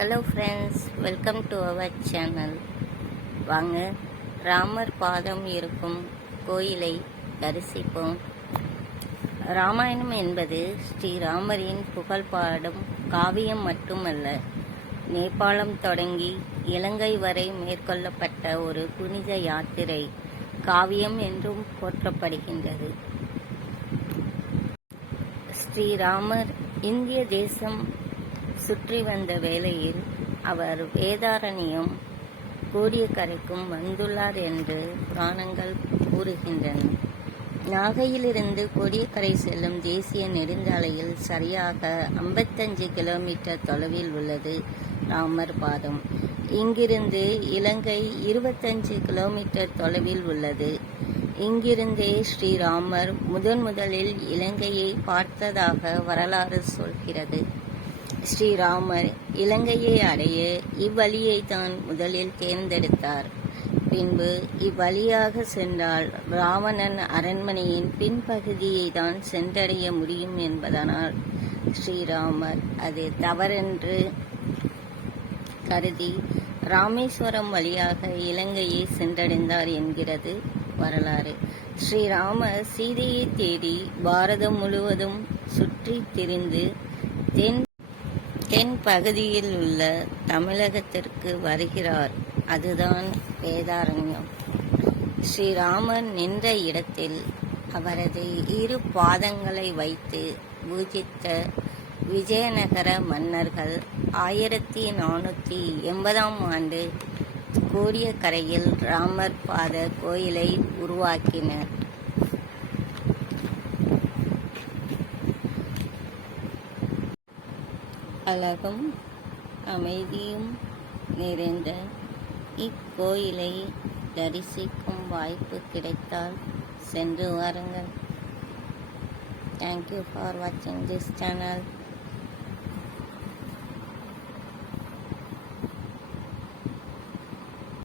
Hello friends welcome to our channel வாங்க ராமர் பாதம் இருக்கும் கோயிலை தரிசிப்போம். ராமாயணம் என்பது ஸ்ரீராமரின் புகழ் பாடும் காவியம் மட்டுமல்ல நேபாளம் தொடங்கி இலங்கை வரை மேற்கொள்ளப்பட்ட ஒரு புனித யாத்திரை காவியம் என்றும் போற்றப்படுகின்றது. ஸ்ரீராமர் இந்திய தேசம் சுற்றி வந்த வேளையில் அவர் வேதாரண்யம் கோடியக்கரைக்கும் வந்துள்ளார் என்று புராணங்கள் கூறுகின்றன. நாகையிலிருந்து கோடியக்கரை செல்லும் தேசிய நெடுஞ்சாலையில் சரியாக 55 கிலோமீட்டர் தொலைவில் உள்ளது ராமர் பாதம். இங்கிருந்து இலங்கை 25 கிலோமீட்டர் தொலைவில் உள்ளது. இங்கிருந்தே ஸ்ரீராமர் முதன் முதலில் இலங்கையை பார்த்ததாக வரலாறு சொல்கிறது. ஸ்ரீராமர் இலங்கையை அடைய இவ்வழியை தான் முதலில் தேர்ந்தெடுத்தார். பின்பு இவ்வழியாக சென்றால் ராவணன் அரண்மனையின் பின்பகுதியை தான் சென்றடைய முடியும் என்பதனால் ஸ்ரீராமர் அது தவறென்று கருதி ராமேஸ்வரம் வழியாக இலங்கையை சென்றடைந்தார் என்கிறது வரலாறு. ஸ்ரீராமர் சீதையை தேடி பாரதம் முழுவதும் சுற்றி திரிந்து தென் தென் பகுதியில் உள்ள தமிழகத்திற்கு வருகிறார். அதுதான் வேதாரண்யம். ஸ்ரீராமன் நின்ற இடத்தில் அவரது இரு பாதங்களை வைத்து பூஜித்த விஜயநகர மன்னர்கள் ஆயிரத்தி நானூற்றி எண்பதாம் ஆண்டு கோடியக்கரையில் ராமர் பாத கோயிலை உருவாக்கினர். அழகும் அமைதியும் நிறைந்த இக்கோயிலை தரிசிக்கும் வாய்ப்பு கிடைத்தால் சென்று வாருங்கள். தேங்க்யூ ஃபார் வாட்சிங் திஸ் சேனல்